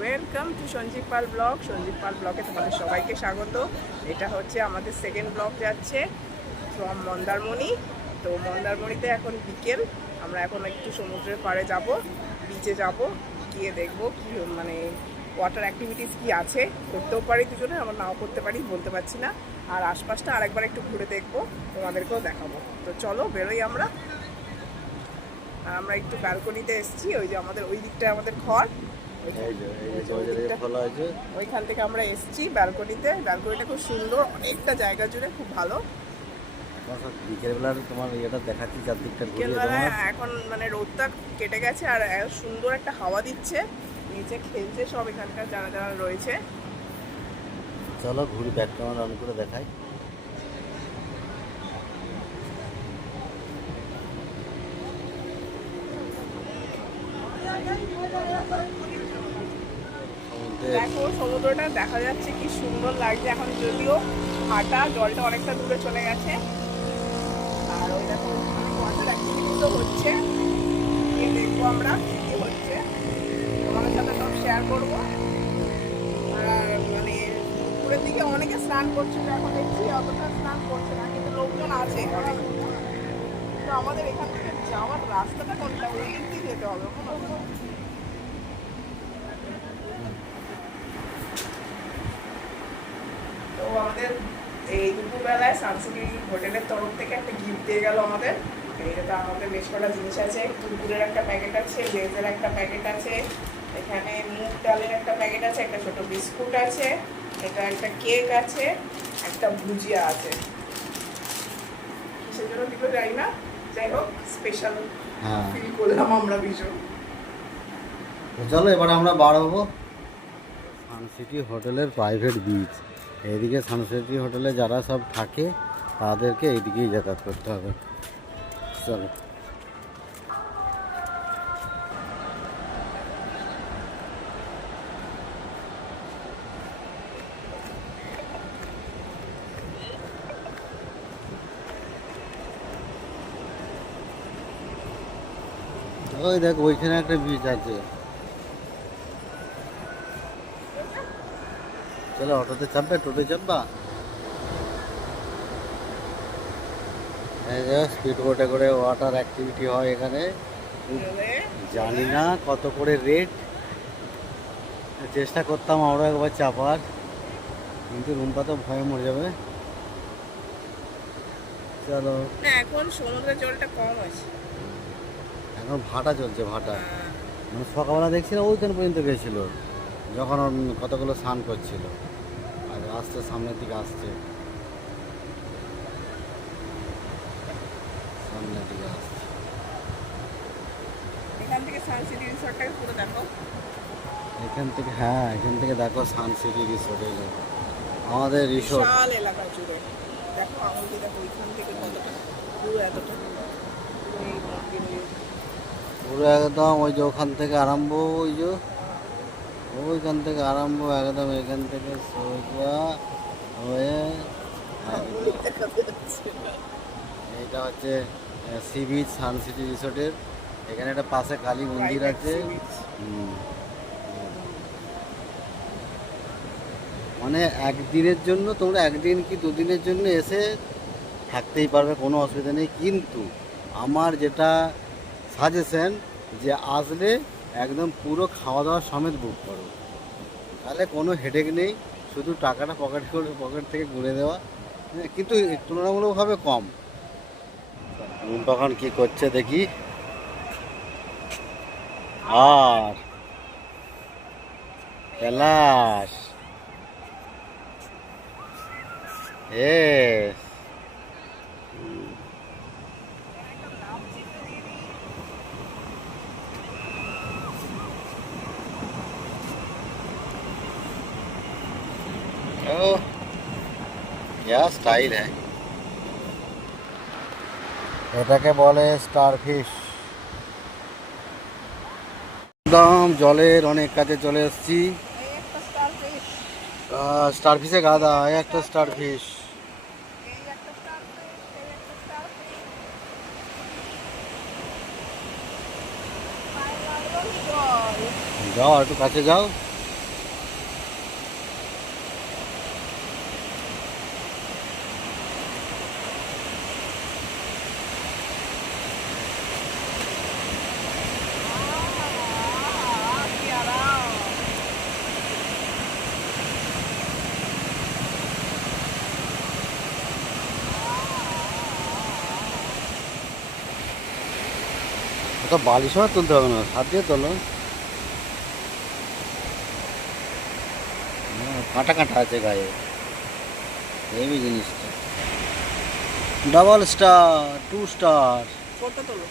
Welcome to Sanjeev Pal blog. Sanjeev Pal ব্লগে তোমাদের সবাইকে স্বাগত। এটা হচ্ছে আমাদের সেকেন্ড ব্লগ যাচ্ছে ফ্রম মন্দারমণি। তো মন্দারমণিতে এখন বিকেল, আমরা এখন একটু সমুদ্রের পাড়ে যাব, বিচে যাব, গিয়ে দেখবো কি মানে ওয়াটার অ্যাক্টিভিটিস কি আছে। করতেও পারি দুজনে, আমরা নাও করতে পারি, বলতে পারছি না। আর আশপাশটা আরেকবার একটু ঘুরে দেখবো, তোমাদেরকেও দেখাবো। তো চলো বেরোই আমরা। আর আমরা একটু ব্যালকনিতে এসেছি, ওই যে আমাদের ওই দিকটায় আমাদের ঘর, ওইখান থেকে আমরা এসেছি ব্যালকনিতে। ব্যালকনিটা খুব সুন্দর, অনেকটা জায়গা জুড়ে, খুব ভালো। বিকেলবেলা তোমার ইয়েটা দেখাচ্ছি চারদিকটা। বিকেলবেলায় এখন মানে রোদটা কেটে গেছে আর সুন্দর একটা হাওয়া দিচ্ছে, নিচে খেলছে সব এখানকার যারা যারা রয়েছে। চলো ঘুরি, ব্যাক ক্যামেরা অন করে দেখাই। দেখো সমুদ্রটা দেখা যাচ্ছে, কি সুন্দর লাগছে। এখন যদিও হাঁটা, জলটা অনেকটা দূরে চলে গেছে। আর ওই দেখো ওয়াটার অ্যাক্টিভিটিসও হচ্ছে, গিয়ে দেখবো আমরা কি কি হচ্ছে, তোমাদের সাথে সব শেয়ার করবো। আর মানে দুপুরের দিকে অনেকে স্নান করছিল, এখন দেখছি অতটা স্নান করছে না, কিন্তু লোকজন আছে অনেক। তো আমাদের এখান থেকে যাওয়ার রাস্তাটা কোনটা, ওই দিক দিয়ে যেতে হবে। তো আমাদের এই দুপুরবেলায় সানসিটি হোটেলের তরফ থেকে একটা গিফট দিয়ে গেল আমাদের। এটা আমাদের বেশ কটা জিনিস আছে, কুরকুরের একটা প্যাকেট আছে, লেজের একটা প্যাকেট আছে, এখানে মুগ ডালের একটা প্যাকেট আছে, একটা ছোট বিস্কুট আছে, এটা একটা কেক আছে, একটা ভুজিয়া আছে। কিসের জন্য দিল যাই না, যাই হোক স্পেশাল ফিল করলাম আমরা ভীষণ। চলো এবার আমরা বার হবো সানসিটি হোটেলের প্রাইভেট বিচ। এইদিকে সানসিটি হোটেলে যারা সব থাকে তাদেরকে এইদিকেই যাতায়াত করতে হবে। চলো ওই দেখ, ওইখানে একটা বিচ আছে। চলো অটোতে চাপবে, টোটো চাপবা। স্পিড বোটে করে ওয়াটার অ্যাক্টিভিটি হয় এখানে। জানি না কত করে রেট, চেষ্টা করতাম আরও একবার চাপার, কিন্তু রুমটা তো ভয়ে মরে যাবে। চলো, না এখন সমুদ্রের জলটা কম আছে, এখন ভাটা চলছে, ভাটা। মানে সকালবেলা দেখছি না, ওইখান পর্যন্ত গেছিল যখন কতগুলো স্নান করছিল। আর আসছে, সামনের দিকে আসছে, সামনের দিকে আসছে। এখান থেকে সানসিটি রিসর্টটাকে পুরো দেখো। এখান থেকে, হ্যাঁ এখান থেকে দেখো সানসিটি রিসোর্টে আমাদের রিসোর্ট। বিশাল এলাকা জুড়ে দেখো, আমাদের দেখো ওইখান থেকে কতটা, পুরো এতটা, পুরো একদম ওই যে ওখান থেকে আরম্ভ, ওই যে ওইখান থেকে আরম্ভ একদম, এখান থেকে সোজা হয়ে এইটা হচ্ছে সি বিচ সানসিটি রিসোর্টের। এখানে একটা পাশে কালী মন্দির আছে। মানে একদিনের জন্য তোমরা, একদিন কি দুদিনের জন্য এসে থাকতেই পারবে, কোনো অসুবিধা নেই। কিন্তু আমার যেটা সাজেশন, যে আসলে একদম পুরো খাওয়া দাওয়া সমেত বুক করো, তাহলে কোনো হেডেক নেই, শুধু টাকাটা পকেট থেকে ঘুরে দেওয়া। কিন্তু তুলনামূলকভাবে কম। তখন কি করছে দেখি। আর कैलाश yes ओ क्या स्टाइल है। এটাকে বলে স্টারফিশ। একদম জলের অনেক কাছে চলে এসেছি। স্টারফিশে গাদা, একটা স্টারফিশ। যাও একটু কাছে যাও। ওটা বালি সময় তুলতে হবে না, হাত দিয়ে তোলো। কাঁটা কাঁটা আছে গায়ে, হেভি জিনিসটা। Double star, 2 star. কত তোলো?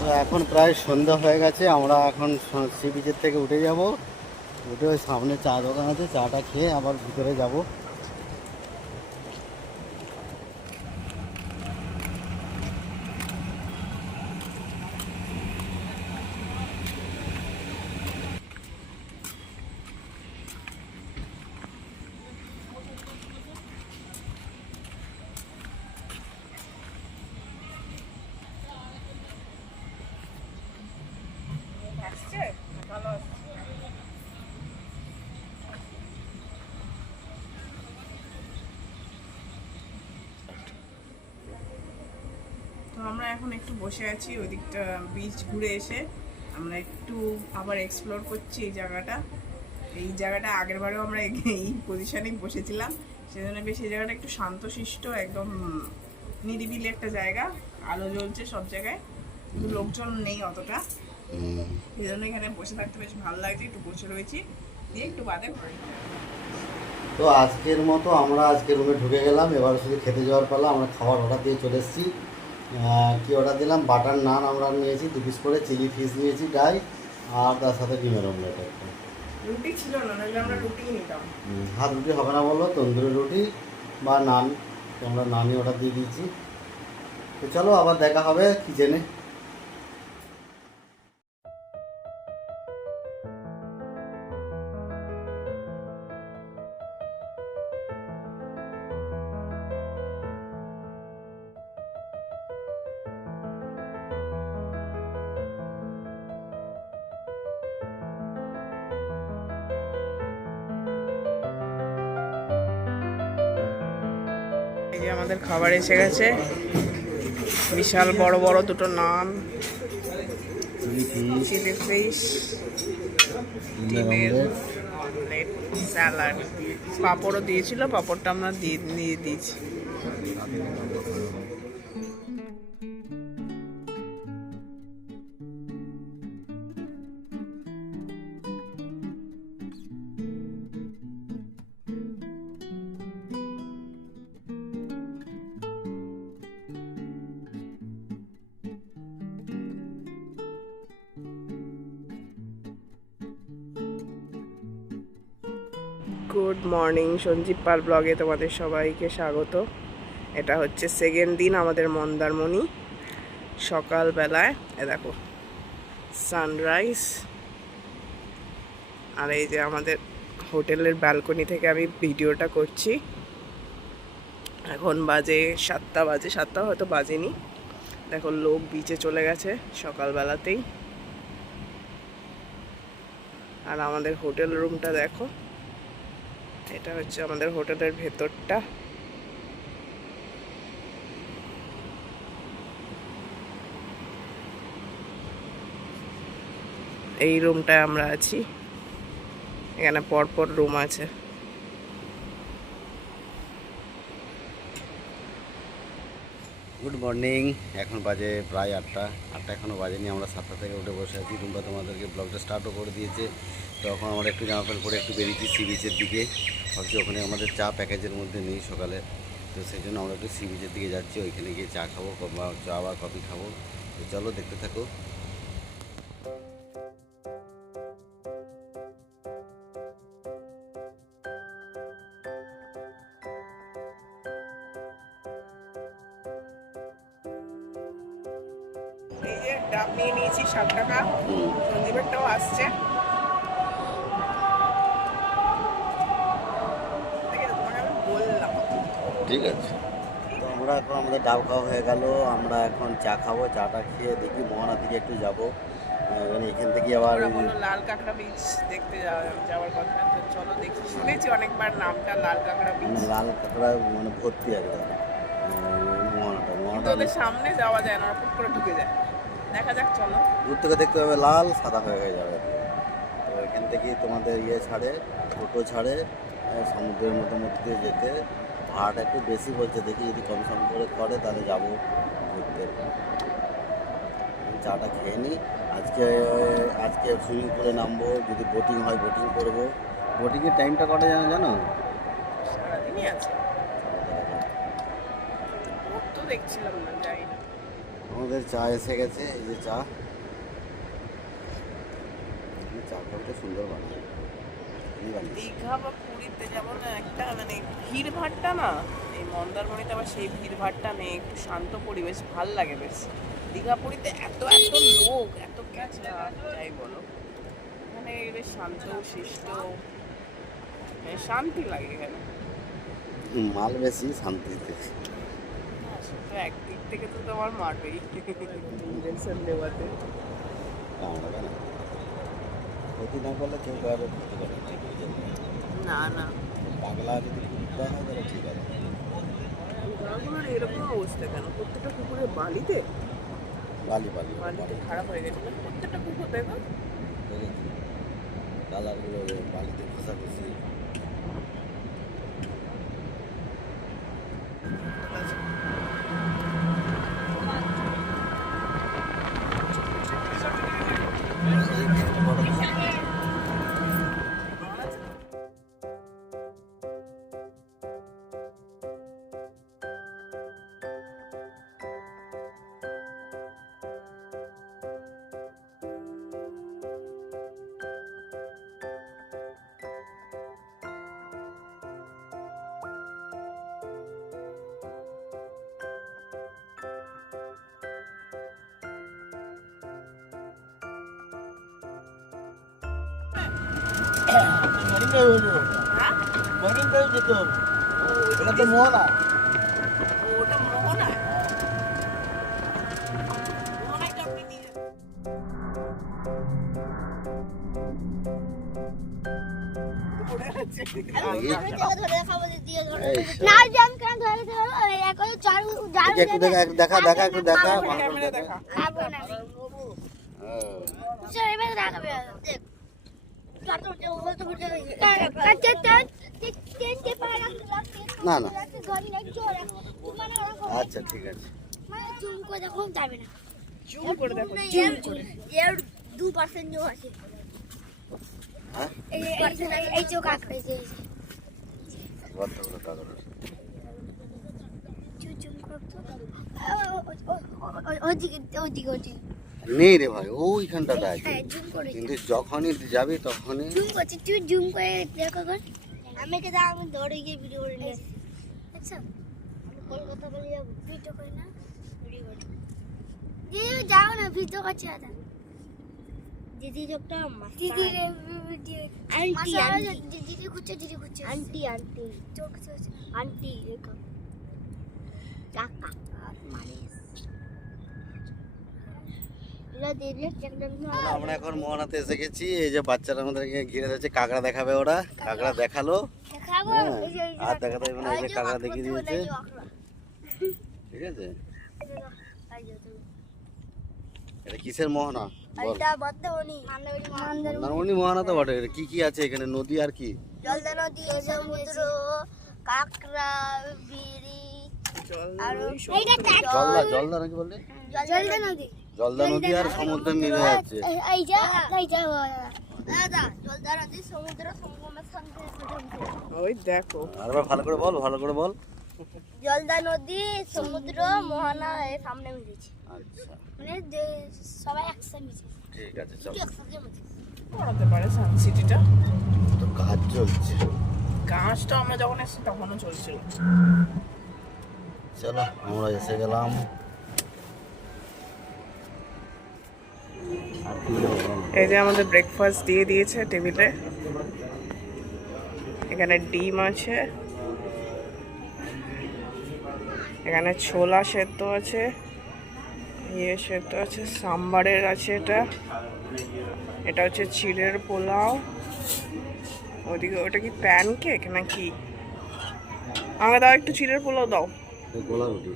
তো এখন প্রায় সন্ধ্যা হয়ে গেছে, আমরা এখন সি বিচের থেকে উঠে যাব। উঠে ওই সামনে চা দোকান আছে, চাটা খেয়ে আবার ভিতরে যাব। আসছে? ভালো আসছে। তো আমরা এখন একটু বসে আছি, ওই দিকটা বিচ ঘুরে এসে আমরা একটু আবার এক্সপ্লোর করছি এই জায়গাটা। এই জায়গাটা আগের বারেও আমরা এই পজিশনেই বসেছিলাম, সেজন্য বেশ এই জায়গাটা একটু শান্তশিষ্ট, একদম নিরিবিলি একটা জায়গা। আলো জ্বলছে সব জায়গায়, কিন্তু লোকজন নেই অতটা, এই জন্য এখানে বসে থাকতে বেশ ভালো লাগছে। একটু বসে রয়েছি, দিয়ে একটু বাদে ঘরে তো আজকের মতো আমরা আজকে রুমে ঢুকে গেলাম, এবার শুধু খেতে যাওয়ার পালা। আমরা খাবার অর্ডার দিয়ে চলে এসেছি। কী অর্ডার দিলাম? বাটার নান আমরা নিয়েছি 2 পিস করে, চিলি ফিশ নিয়েছি ডাই, আর তার সাথে ডিমের অমলেট একটা। রুটি ছিল না, নাহলে আমরা রুটিই নিতাম। হাত রুটি হবে না বললো, তন্দুরি রুটি বা নান, তো আমরা নানই অর্ডার দিয়ে দিয়েছি। তো চলো আবার দেখা হবে কিচেনে। এই যে আমাদের খাবার এসে গেছে, বিশাল বড় বড় দুটো নান, চিলি ফিশ, ডিমের অমলেট, স্যালাড, পাঁপড়ও দিয়েছিল, পাঁপড়টা আমরা দিয়ে দিয়েছি। গুড মর্নিং, সঞ্জীব পাল ব্লগে তোমাদের সবাইকে স্বাগত। এটা হচ্ছে সেকেন্ড দিন আমাদের মন্দারমণি। সকালবেলায় দেখো সানরাইজ, আর এই যে আমাদের হোটেলের ব্যালকনি থেকে আমি ভিডিওটা করছি। এখন বাজে 7টা বাজে, 7টা হয়তো বাজেনি। দেখো লোক বিচে চলে গেছে সকালবেলাতেই। আর আমাদের হোটেল রুমটা দেখো, এটা হচ্ছে আমাদের হোটেলের ভেতরটা। এই রুমটায় আমরা আছি, এখানে পরপর রুম আছে। গুড মর্নিং, এখন বাজে প্রায় 8টা এখনও বাজেনি। আমরা 7টা থেকে উঠে বসে আছি। রুমটা তোমাদেরকে ব্লগটা স্টার্টও করে দিয়েছে। তখন আমরা একটু জামা প্যান্ট পরে একটু বেরিয়েছি সি বিচের দিকে। ভাবছি ওখানে আমাদের চা প্যাকেজের মধ্যে নেই সকালে, তো সেই জন্য আমরা একটু সি বিচের দিকে যাচ্ছি, ওইখানে গিয়ে চা খাবো বা চা বা কফি খাবো। তো চলো দেখতে থাকো। এই যে ডাব নিয়ে নিয়েছি 7 টাকা, সঞ্জীবেরটাও আসছে। ঠিক আছে, তোমাকে আমি বললাম। ঠিক আছে, তো আমরা এখন আমাদের ডাব খাওয়া হয়ে গেল, আমরা এখন চা খাবো। চাটা খেয়ে দেখি মোহনা দিকে একটু যাবো, মানে এখান থেকে আবার ওরা বললো লাল কাঁকড়া বীচ দেখতে যাওয়ার কথা। তো চলো দেখি, শুনেছি অনেকবার নামটা লাল কাঁকড়া বীচ, মানে লাল কাঁকড়া মানে ভর্তি একদম মোহনাটা। কিন্তু মোহনাটা ওদের সামনে যাওয়া যায় না, ওরা ফুট করে ঢুকে যায়। দেখা যাক, চলো। দূর থেকে দেখতে হবে লাল সাদা হয়ে যাবে। তো এখান থেকেই তোমাদের ছাড়ে, টোটো ছাড়ে সমুদ্রের মধ্যে দিয়ে যেতে। ভাড়াটা একটু বেশি বলছে, দেখি যদি কম সম করে তাহলে যাবো ঘুরতে। চাটা খেয়ে নিই। আজকে সুইমিং পুলে নামবো, যদি বোটিং হয় বোটিং করবো। বোটিংয়ের টাইমটা কটা জানো? সারাদিনই আছে, তো দেখছিলাম না, যাই না। আমাদের চা এসে গেছে, এই যে চা। চা খাওয়াটা সুন্দর বানায়। দীঘা বা পুরীতে যেমন একটা মানে ভিড় ভাট্টা না, এই মন্দারমণিতে আবার সেই ভিড় ভাট্টা নেই, একটু শান্ত পরিবেশ, ভাল লাগে বেশ। দীঘা পুরীতে এত এত লোক, এত ক্যাচরা, যাই বলো, এখানে বেশ শান্ত শিষ্ট, শান্তি লাগে এখানে। মাল বেশি, শান্তিতে। হ্যাঁ, সেটা একদিক থেকে তো তোমার মারবেই ইঞ্জেকশন দেওয়াতে। আমরা কেন ক্ষতি না করলে কেউ কারো ক্ষতি করে না। না না, পাগলা যদি কুত্তা হয় তাহলে ঠিক আছে। কুকুরগুলোর এরকম অবস্থা কেন? প্রত্যেকটা কুকুরের বালিতে বালিতে খারাপ হয়ে গেছে না? প্রত্যেকটা কুকুর দেখো, দেখেছি কালারগুলো বালিতে ঘষাঘষি। হ্যাঁ? যেত ও, এটা তো মোহনা। ওটা মোহনা, মোহনায় তো আপনি নিয়ে যাবেন। পড়ে আছে। একটু দেখা একটু দেখা। ক্যামেরা দেখা। না না, আচ্ছা ঠিক আছে। জুম করে দেখো, জুম করে। 2% जो আছে হ্যাঁ এই চোখ আঁকড়ে যে কতগুলো কাগজ আছে? জুম করতো ওদিকে নেই রে ভাই, ওইখানটাতে আছে, হ্যাঁ জুম করে কিন্তু যখনই যাবি তখনই। জুম করছি, তুই জুম করে দেখো কর। আমাকে দাও, আমি দৌড়ে গিয়ে ভিডিও করে নিয়ে আসি। আচ্ছা, আমি কলকাতা বলে যাবো, ভিডিও করে না, ভিডিও করে দিদি যাও না, ভিডিও করছে দাদা। দিদি একটা দিদি রে ভিডিও আন্টি দিদি খুঁজছে আন্টি চোখ আন্টি দেখো কাকা মানে আমরা এখন মোহনাতে এসে গেছি। এই যে বাচ্চারা আমাদেরকে ঘিরে ধরেছে, কাঁকড়া দেখাবে ওরা। কাঁকড়া দেখালো, হ্যাঁ, আর দেখাতে হবে না। এই যে কাঁকড়া দেখিয়ে দিয়েছে, ঠিক আছে। এটা কিসের মোহনা বল? মন্দারমণি মোহনা তো বটে। এটা কি কি আছে এখানে? নদী আর কি? জলদা নদী, সমুদ্র, কাঁকড়া, বিড়ি, আর জলদা নাকি বললি? জলদা নদী জলদা নদী আর সমুদ্র মিলে যাচ্ছে। দাদা জলদা নদী সমুদ্র সঙ্গমের সঙ্গে ওই দেখো, আরেকবার ভালো করে বল, ভালো করে বল। জলদা নদী সমুদ্র মোহনা এর সামনে মিশেছে। আচ্ছা মানে সবাই একসাথে মিশেছে, ঠিক আছে, চল। একসাথে মিশেছে। হতে পারে সানসিটিটা। তো কাজ চলছে, কাজটা আমরা যখন এসেছি তখনও চলছিল। চলো আমরা এসে গেলাম। এই যে আমাদের ব্রেকফাস্ট দিয়ে দিয়েছে টেবিলে। এখানে ডিম আছে, এখানে ছোলা সেদ্ধ আছে, ইয়ে সেদ্ধ আছে, সাম্বারের আছে, এটা হচ্ছে চিড়ের পোলাও। ওদিকে ওটা কি প্যানকেক নাকি? আমাকে দাও একটু চিড়ের পোলাও দাও। গোলা রুটি,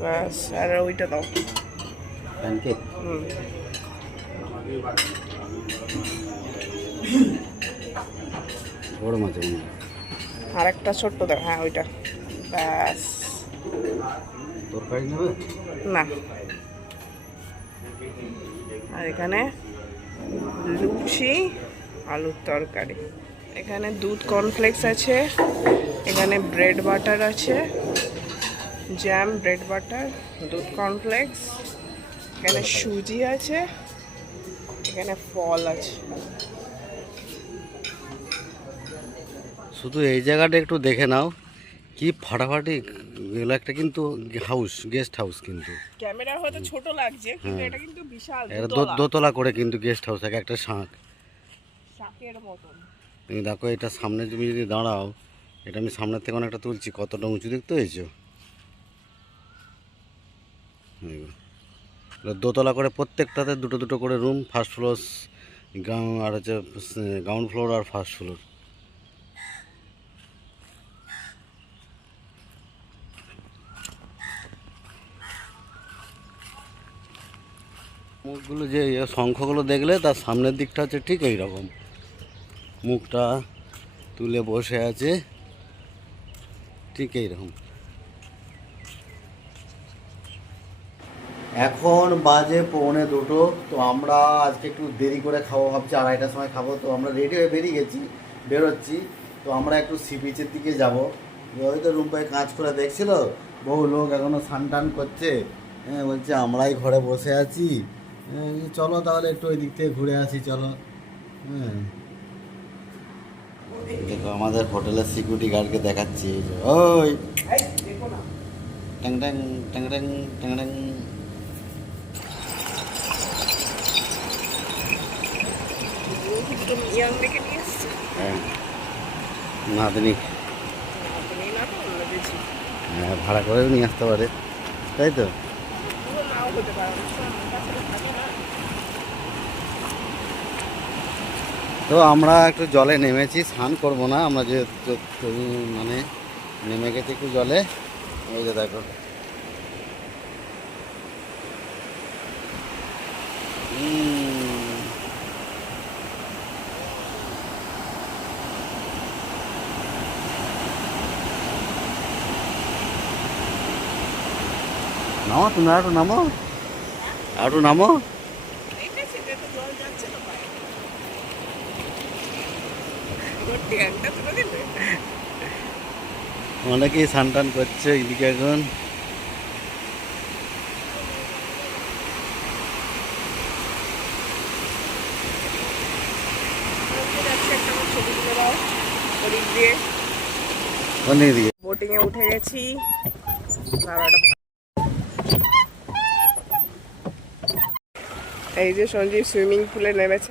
ব্যাস, আর ওইটা দাও। প্যানকেক, হুম, গরম আছে মনে হয়। আর একটা ছোট্ট দাও, হ্যাঁ ওইটা। ব্যাস, তরকারি নেবে? না। আর এখানে লুচি, আলুর তরকারি, এখানে দুধ কর্নফ্লেক্স আছে, এখানে ব্রেড বাটার আছে, জ্যাম, ব্রেড বাটার, দুধ কর্নফ্লেক্স, এখানে সুজি আছে, এখানে ফল আছে। শুধু এই জায়গাটা একটু দেখে নাও, কি ফাটাফাটি। এগুলো একটা কিন্তু হাউস, গেস্ট হাউস কিন্তু। ক্যামেরা হয়তো ছোট লাগছে, কিন্তু এটা কিন্তু বিশাল, এটা দোতলা করে কিন্তু গেস্ট হাউস, একটা শাঁখ। শাকের মতন। তুমি দেখো, এটা সামনে তুমি যদি দাঁড়াও, এটা আমি সামনের থেকে অনেকটা তুলছি, কতটা উঁচু দেখতে হয়েছো। দোতলা করে, প্রত্যেকটাতে দুটো দুটো করে রুম, ফার্স্ট ফ্লোর আর হচ্ছে গ্রাউন্ড ফ্লোর আর ফার্স্ট ফ্লোর। মুখগুলো যে শঙ্খগুলো দেখলে তার সামনের দিকটা হচ্ছে ঠিক এই রকম, মুখটা তুলে বসে আছে ঠিক এইরকম। এখন বাজে 1:45, তো আমরা আজকে একটু দেরি করে খাবো ভাবছি, 2:30টার সময় খাবো। তো আমরা রেডি হয়ে বেরোচ্ছি। তো আমরা একটু সি বিচের দিকে যাবো। ওই তো রুম পায়ে কাজ করে দেখছিল, বহু লোক এখনো স্নান টান করছে। হ্যাঁ, বলছে আমরাই ঘরে বসে আছি। চলো তাহলে একটু ওই দিক থেকে ঘুরে আসি, চলো। হ্যাঁ, দেখো আমাদের হোটেলের সিকিউরিটি গার্ডকে দেখাচ্ছি, ওই ট্যাং ট্যাং ট্যাং ট্যাং ট্যাং ট্যাং। হ্যাঁ, নাতনি ভাড়া করেও নিয়ে আসতে পারে, তাই তো। তো আমরা একটু জলে নেমেছি, স্নান করবো না আমরা, যে মানে নেমে গেছি একটু জলে। এই যে দেখো, নামো তুমি, আরো নামো, আরো নামো। অনেকেই স্নান টান করছে এদিকে এখন। বোটিং এ উঠে গেছি। এই যে সঞ্জীব সুইমিং পুলে নেমেছে।